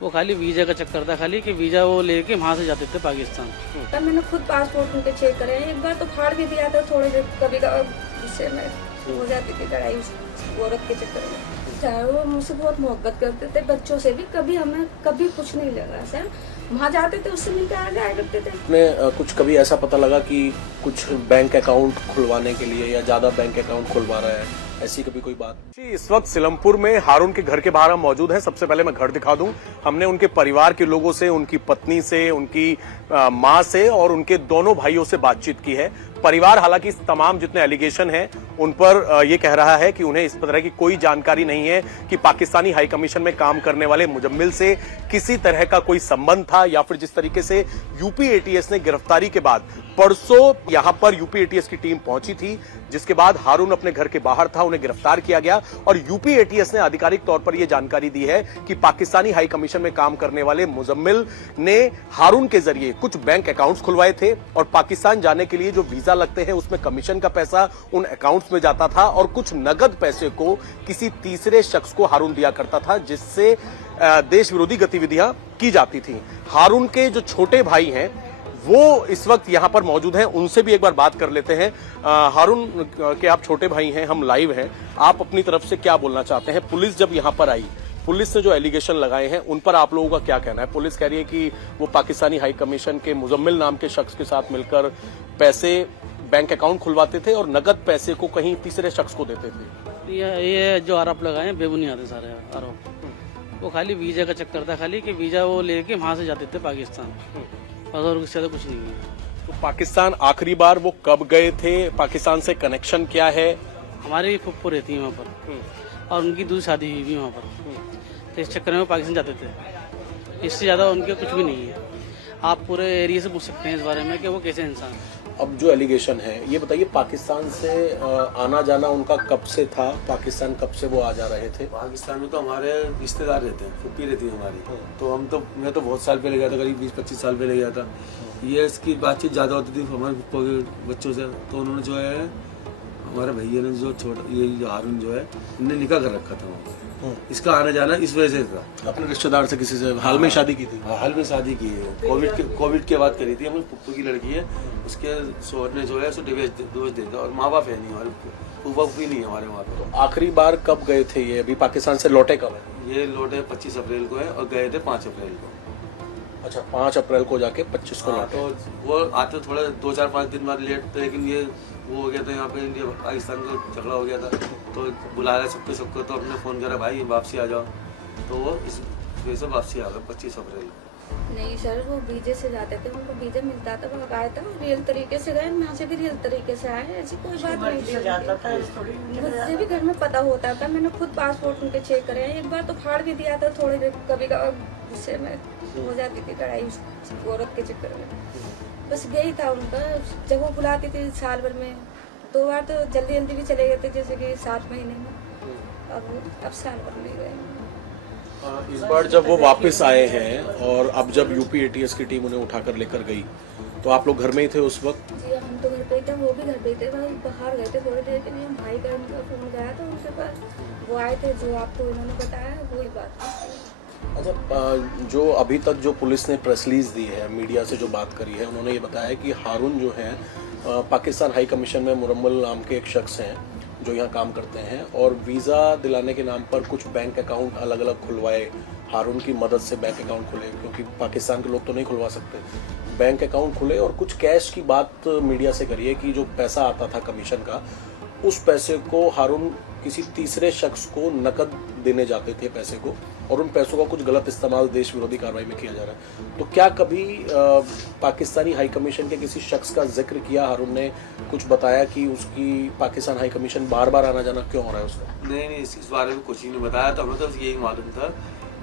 वो खाली वीजा का चक्कर था, खाली कि वीजा वो लेके वहाँ से जाते थे पाकिस्तान। तब मैंने खुद पासपोर्ट उनके चेक करे हैं, एक बार तो फाड़ भी दिया था थोड़े देर, कभी गुस्से में हो जाती थी लड़ाई उस औरत के चक्कर में। चाहे वो मुझसे बहुत मोहब्बत करते थे, बच्चों से भी कभी हमें कभी कुछ नहीं लगा सर। वहाँ जाते थे उससे मिलकर आ जाया करते थे। आपने कुछ कभी ऐसा पता लगा कि कुछ बैंक अकाउंट खुलवाने के लिए या ज्यादा बैंक अकाउंट खुलवा रहा है, ऐसी कभी कोई बात? जी, इस वक्त सिलमपुर में हारून के घर के बाहर हम मौजूद हैं। सबसे पहले मैं घर दिखा दूं। हमने उनके परिवार के लोगों से, उनकी पत्नी से, उनकी मां से और उनके दोनों भाइयों से बातचीत की है। परिवार हालांकि इस तमाम जितने एलिगेशन हैं उन पर ये कह रहा है कि उन्हें इस तरह की कोई जानकारी नहीं है कि पाकिस्तानी हाई कमीशन में काम करने वाले मुजम्मिल से किसी तरह का कोई संबंध था, या फिर जिस तरीके से यूपी एटीएस ने गिरफ्तारी के बाद परसों यहां पर यूपी एटीएस की टीम पहुंची थी, जिसके बाद हारून अपने घर के बाहर था, उन्हें गिरफ्तार किया गया और यूपी एटीएस ने आधिकारिक तौर पर यह जानकारी दी है कि पाकिस्तानी हाई कमीशन में काम करने वाले मुजम्मिल ने हारून के जरिए कुछ बैंक अकाउंट्स खुलवाए थे और पाकिस्तान जाने के लिए जो वीजा लगते हैं उसमें कमीशन का पैसा उन अकाउंट्स में जाता था और कुछ नगद पैसे को किसी तीसरे शख्स को हारून दिया करता था, जिससे देश विरोधी गतिविधियां की जाती थी। हारून के जो छोटे भाई हैं वो इस वक्त यहां पर मौजूद हैं, उनसे भी एक बार बात कर लेते हैं। हारून के आप छोटे भाई हैं, हम लाइव हैं, आप अपनी तरफ से क्या बोलना चाहते हैं? पुलिस जब यहां पर आई, पुलिस ने जो एलिगेशन लगाए हैं उन पर आप लोगों का क्या कहना है? पुलिस कह रही है कि वो पाकिस्तानी हाई कमीशन के मुजम्मिल नाम के शख्स के साथ मिलकर पैसे बैंक अकाउंट खुलवाते थे और नगद पैसे को कहीं तीसरे शख्स को देते थे। ये जो आरोप लगाए हैं बेबुनियाद है सारे आरोप। वो खाली वीजा का चक्कर था, खाली कि वीजा वो लेके वहाँ से जाते थे पाकिस्तान, और उससे ज्यादा कुछ नहीं है। तो पाकिस्तान आखिरी बार वो कब गए थे? पाकिस्तान से कनेक्शन क्या है? हमारी फुप्पो रहती है वहाँ पर और उनकी दूसरी शादी हुई भी वहाँ पर, तो इस चक्कर में वो पाकिस्तान जाते थे। इससे ज्यादा उनके कुछ भी नहीं है। आप पूरे एरिया से पूछ सकते हैं इस बारे में कि वो कैसे इंसान है। अब जो एलिगेशन है ये बताइए, पाकिस्तान से आना जाना उनका कब से था? पाकिस्तान कब से वो आ जा रहे थे? पाकिस्तान में तो हमारे रिश्तेदार रहते हैं, फुप्पी रहती है हमारी। तो मैं तो बहुत साल पहले गया था, करीब 20-25 साल पहले गया था। ये इसकी बातचीत ज़्यादा होती थी हमारे फुप्पो के बच्चों से, तो उन्होंने जो है हमारे भैया ने जो जो हारून जो है उन्हें निकाह कर रखा था वहाँ। इसका आना जाना इस वजह से था। अपने रिश्तेदार से किसी से हाल में शादी की थी? हाल में शादी की है, कोविड के बाद करी थी। हमारी फुप्पो की लड़की है, उसके शोहर ने जो है उसको डिवोर्स दे दिया और माँ बाप है नहीं, हमारे फूफा फूफी नहीं है हमारे वहाँ पे। तो आखिरी बार कब गए थे ये? अभी पाकिस्तान से लौटे कब है? ये लौटे 25 अप्रैल को है और गए थे 5 अप्रैल को। अच्छा, 5 अप्रैल को जाके 25 को लौटे। तो वो आते थोड़े 2-4-5 दिन बाद लेट थे, लेकिन ये वो हो गया था यहाँ पे इंडिया पाकिस्तान का झगड़ा हो गया था, तो बुला रहे सबको तो अपने फ़ोन करा भाई वापसी आ जाओ, तो वो इस वजह से वापसी आ गए 25 अप्रैल को। नहीं सर, वो वीजे से जाते थे, उनको वीजा मिलता था, वो आए थे, रियल तरीके से गए, यहाँ से भी रियल तरीके से आए, ऐसी कोई बात नहीं थी। मुझसे भी घर में पता होता था, मैंने खुद पासपोर्ट उनके चेक करे हैं, एक बार तो फाड़ भी दिया था थोड़े देर, कभी गुस्से में हो जाती थी लड़ाई उस औरत के चक्कर में। बस यही था उनका, जब वो बुलाती थी साल भर में 2 बार, तो जल्दी जल्दी भी चले गए थे, जैसे कि 7 महीने में। अब साल भर नहीं गए। इस बार जब वो वापस आए हैं और अब जब यूपी एटीएस की टीम उन्हें उठाकर लेकर गई, तो आप लोग घर में ही थे उस वक्त? जी हम तो घर पे ही थे, वो भी घर पे ही थे, बस बाहर गए थे थोड़ी देर के लिए। भाई का उनका फोन गया था उनके पास, वो आए थे, जो आपको इन्होंने बताया वही बात थी। अच्छा, जो अभी तक जो पुलिस ने प्रेस रिलीज दी है, मीडिया से जो बात करी है, उन्होंने ये बताया कि हारून जो है पाकिस्तान हाई कमीशन में मुरम्मल नाम के एक शख्स हैं जो यहाँ काम करते हैं और वीज़ा दिलाने के नाम पर कुछ बैंक अकाउंट अलग अलग खुलवाए। हारून की मदद से बैंक अकाउंट खुले, क्योंकि पाकिस्तान के लोग तो नहीं खुलवा सकते। बैंक अकाउंट खुले और कुछ कैश की बात मीडिया से करिए कि जो पैसा आता था कमीशन का, उस पैसे को हारून किसी तीसरे शख्स को नकद देने जाते थे पैसे को, और उन पैसों का कुछ गलत इस्तेमाल देश विरोधी कार्रवाई में किया जा रहा है। तो क्या कभी पाकिस्तानी हाई कमीशन के किसी शख्स का जिक्र किया हारून ने? कुछ बताया कि उसकी पाकिस्तान हाई कमीशन बार बार आना जाना क्यों हो रहा है उसका? नहीं, इस बारे में कुछ ही नहीं बताया। तो हमें तो यही मालूम था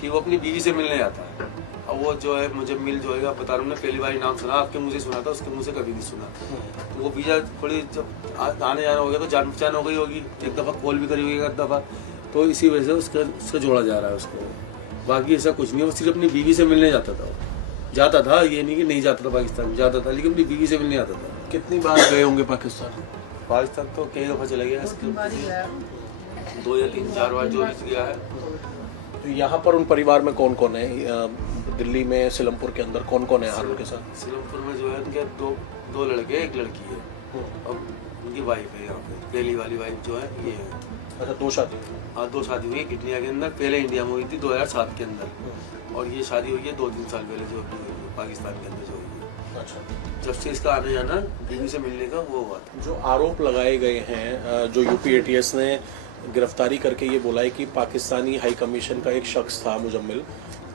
कि वो अपनी बीवी से मिलने आता है। अब वो जो है मुझे मिल जो है बता रहा हूँ, मैंने पहली बार नाम सुना, आपके मुझे सुना था, उसके मुँह से कभी नहीं सुना। तो वो वीजा थोड़ी जब आने जाना हो गया तो जान पहचान हो गई होगी, एक दफ़ा कॉल भी करी होगी, एक दफ़ा, तो इसी वजह से उसका जोड़ा जा रहा है उसको। बाकी ऐसा कुछ नहीं है, वो सिर्फ अपनी बीवी से मिलने जाता था। जाता था, ये नहीं कि नहीं जाता था पाकिस्तान, जाता था, लेकिन अपनी बीवी से मिलने आता था। कितनी बार गए होंगे पाकिस्तान? पाकिस्तान तो कई दफ़ा चला गया, 2 या 3-4 बार जो भी गया है। तो यहाँ पर उन परिवार में कौन कौन है? दिल्ली में सिलमपुर के अंदर कौन कौन है हारून के साथ? सिलमपुर में जो है उनके दो लड़के एक लड़की है और उनकी वाइफ है यहाँ पे। पहली वाली वाइफ जो है ये है। अच्छा, 2 शादी? हाँ, 2 शादी हुई है इंडिया के अंदर। पहले इंडिया में हुई थी 2007 के अंदर, और ये शादी हुई है 2-3 साल पहले जो अभी हुई है पाकिस्तान के अंदर जो हुई है। अच्छा, जब से इसका आने जाना बीवी से मिलने का वो हुआ था। जो आरोप लगाए गए हैं, जो यूपी एटीएस ने गिरफ्तारी करके ये बोला है कि पाकिस्तानी हाई कमीशन का एक शख्स था मुजम्मिल,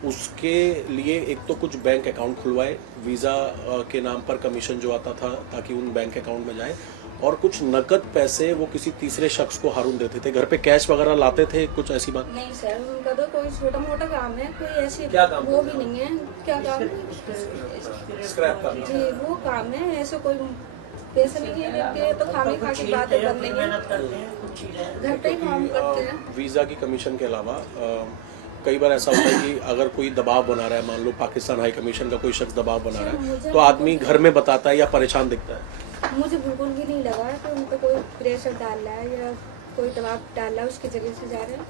उसके लिए एक तो कुछ बैंक अकाउंट खुलवाए, वीज़ा के नाम पर कमीशन जो आता था ताकि उन बैंक अकाउंट में जाए, और कुछ नकद पैसे वो किसी तीसरे शख्स को हारून देते थे। घर पे कैश वगैरह लाते थे, कुछ ऐसी बात? नहीं सर, उनका तो कोई छोटा मोटा काम है, कोई ऐसी क्या काम वो भी नहीं है। क्या काम है? स्क्रैप का? जी, वो काम है, ऐसा कोई पैसे नहीं है देते हैं तो खाने खा की बातें कर लेंगे, घर पे ही काम करते हैं। वीज़ा की कमीशन के अलावा कई बार ऐसा होता है कि अगर कोई दबाव बना रहा है, मान लो पाकिस्तान हाई कमीशन का कोई शख्स दबाव बना रहा है, तो आदमी घर में बताता है या परेशान दिखता है? मुझे बिल्कुल भी नहीं लगा कि उन पर कोई प्रेशर डाल रहा है या कोई दबाव डाल रहा है उसकी जगह से जा रहे हैं।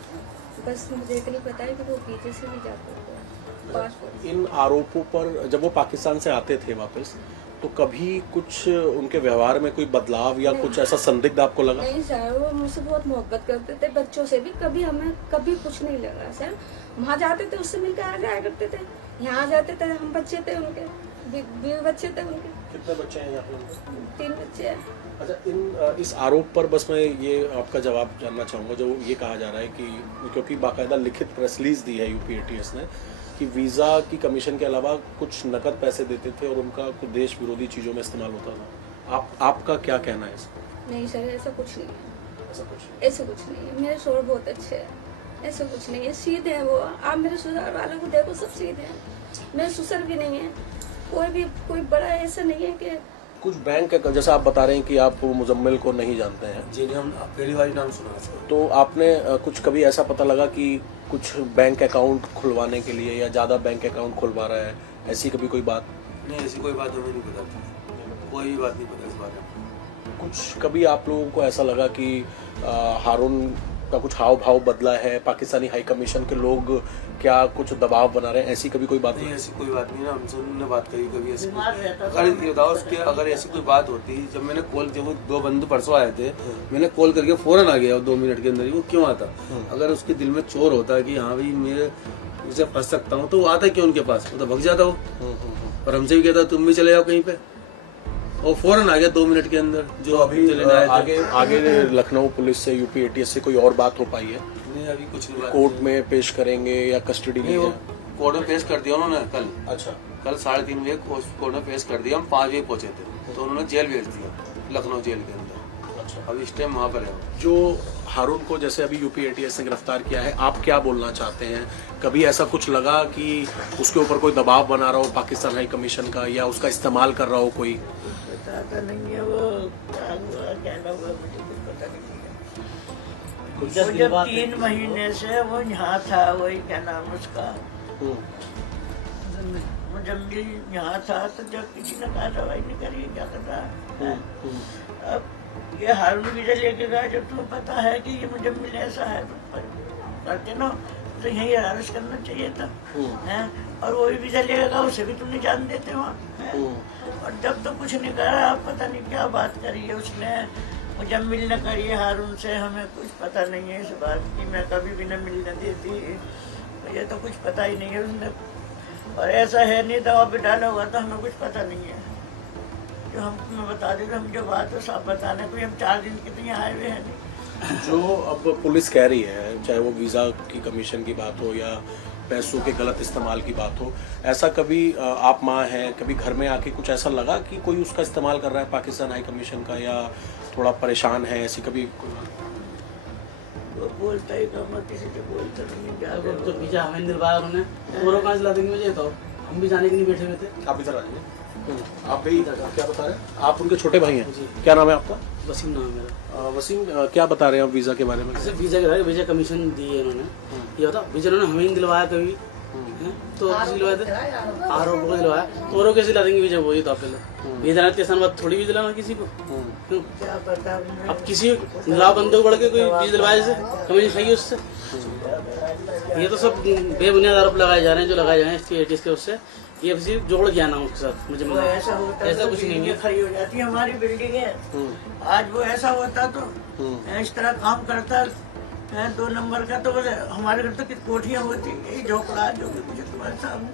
बस मुझे इतनी पता है कि वो पीछे से नहीं जाते पासपोर्ट। इन आरोपों पर जब वो पाकिस्तान से आते थे वापस, तो कभी कुछ उनके व्यवहार में कोई बदलाव या कुछ ऐसा संदिग्ध आपको लगा? नहीं सर, वो मुझसे बहुत मोहब्बत करते थे, बच्चों से भी। हमें कभी कुछ नहीं लगा सर। वहाँ जाते थे उससे मिलकर आ जाया करते थे, यहाँ जाते थे हम बच्चे थे उनके, बीवी बच्चे थे उनके। कितने बच्चे हैं यहाँ पे? 3 बच्चे हैं। अच्छा, इस आरोप पर बस मैं ये आपका जवाब जानना चाहूँगा, जो ये कहा जा रहा है कि क्योंकि बाकायदा लिखित प्रेस रिलीज दी है यूपी एटीएस ने कि वीज़ा की कमीशन के अलावा कुछ नकद पैसे देते थे और उनका कुछ देश विरोधी चीज़ों में इस्तेमाल होता था। आपका क्या कहना है इसमें? नहीं सर, ऐसा कुछ नहीं है। ऐसा कुछ नहीं है। मेरे शोर बहुत अच्छे हैं, ऐसा कुछ नहीं है, सीधे हैं वो। आप मेरे ससुराल वालों को देखो, सब सीधे हैं। मेरे ससुर भी नहीं है, कोई बड़ा ऐसा नहीं है कि कुछ बैंक का, जैसा आप बता रहे हैं कि आप मुजम्मिल को नहीं जानते हैं, जी हम पहली बार नाम सुना इसका। तो आपने कुछ कभी ऐसा पता लगा कि कुछ बैंक अकाउंट खुलवाने के लिए या ज़्यादा बैंक अकाउंट खुलवा रहा है, ऐसी कभी कोई बात? नहीं, ऐसी कोई बात हमें नहीं पता थी, कोई भी बात नहीं पता इस बारे में। कुछ कभी आप लोगों को ऐसा लगा कि हारून का कुछ हाव भाव बदला है, पाकिस्तानी हाई कमीशन के लोग क्या कुछ दबाव बना रहे हैं, ऐसी कभी कोई बात? नहीं, ऐसी कोई बात नहीं ना, हमसे उन्होंने बात करी कभी ऐसी। अगर ये बताओ उसके, अगर ऐसी कोई बात होती, जब मैंने कॉल, जब वो 2 बंदे परसों आए थे, मैंने कॉल करके फौरन आ गया 2 मिनट के अंदर ही। वो क्यों आता? अगर उसके दिल में चोर होता कि हाँ भाई मैं उसे फंस सकता हूँ, तो वो आता क्यों उनके पास? वो तो भग जाता वो, और हमसे भी कहता तुम भी चले जाओ कहीं पे, और फौरन आ गया 2 मिनट के अंदर। जो अभी आगे लखनऊ पुलिस से, यूपी एटीएस से कोई और बात हो पाई है? नहीं, अभी कुछ नहीं। कोर्ट में पेश करेंगे या कस्टडी में? वो कोर्ट में पेश कर दिया उन्होंने कल। अच्छा, कल 3:30 बजे कोर्ट में पेश कर दिया। हम 5 बजे पहुंचे थे, तो उन्होंने जेल भेज दिया, लखनऊ जेल के अंदर। अच्छा, अभी इस टाइम वहाँ पर है। जो हारून को जैसे अभी यूपी एटीएस ने गिरफ्तार किया है, आप क्या बोलना चाहते हैं? कभी ऐसा कुछ लगा कि उसके ऊपर कोई दबाव बना रहा हो पाकिस्तान हाई कमीशन का, या उसका इस्तेमाल कर रहा हो कोई? पता नहीं है वो क्या हुआ क्या ना हुआ, मुझे कुछ पता नहीं है। वो जब 3 महीने से वो यहाँ था, वही क्या नाम उसका, मुजम्मिल यहाँ था, तो जब किसी ने कार्रवाई नहीं करी, क्या कर रहा है? अब ये हारून वीजा लेके गया, जब तुम्हें पता है कि ये मुजम्मिल ऐसा है, तो करते ना, तो यही अरेस्ट करना चाहिए था, है? और वो भी वीजा लेगा, उसे भी तुम नहीं जान देते वहाँ, और जब तो कुछ नहीं करा। आप पता नहीं क्या बात करी है उसने, मुजम्मिल ने करी है हारून से, हमें कुछ पता नहीं है इस बात की। मैं कभी भी न मिलने देती, मुझे तो कुछ पता ही नहीं है उसने, और ऐसा है नहीं दवा पे डाला हुआ था, हमें कुछ पता नहीं है। जो हम तुम्हें बता देते, हम जो बात है सब बताने, कोई हम 4 दिन के तो यहाँ आए हुए हैं नहीं। जो अब पुलिस कह रही है, चाहे वो वीज़ा की कमीशन की बात हो या पैसों के गलत इस्तेमाल की बात हो, ऐसा कभी आप माँ हैं, कभी घर में आके कुछ ऐसा लगा कि कोई उसका इस्तेमाल कर रहा है पाकिस्तान हाई कमीशन का, या थोड़ा परेशान है, ऐसी कभी? वो बोलता ही कम है, किसी से बोलता नहीं। क्या तो वीजा हमें दिलवाया उन्होंने, और कहाँ से ला देंगे मुझे? तो हम भी जाने के लिए बैठे हुए थे। आप इधर आ जाइए। आप भी क्या बता रहे हैं? आप उनके छोटे भाई हैं? क्या नाम है आपका? वसीम नाम है मेरा। वसीम, क्या बता रहे हैं आप वीज़ा के बारे में? वीजा के बारे में, वीजा कमीशन दी है इन्होंने। ये होता वीजा उन्होंने हमें नहीं दिलवाया कभी, तो किसी दिलवाए थे, आरोप को दिलवाया, तो और कैसे दिला देंगे वीजा? वही तो आप पहले वीजा दिलाने के साथ बात थोड़ी भी दिलाना किसी को। क्यों? क्या पता अब किसी लाभ बंदे को बढ़ के कोई वीजा दिलवाए से कमी चाहिए उससे? ये तो सब बेबुनियाद आरोप लगाए जा रहे हैं जो लगाए जा रहे हैं ST के उससे। ये सिर्फ जोड़ दिया ना उसके साथ मुझे मिला, ऐसा होता ऐसा तो कुछ नहीं है। खड़ी हो जाती हमारी बिल्डिंग है। आज वो ऐसा होता तो इस तरह काम करता है 2 नंबर का, तो बस हमारे घर तो कितनी कोठियाँ होती, यही झोपड़ा जो कि मुझे तुम्हारे सामने।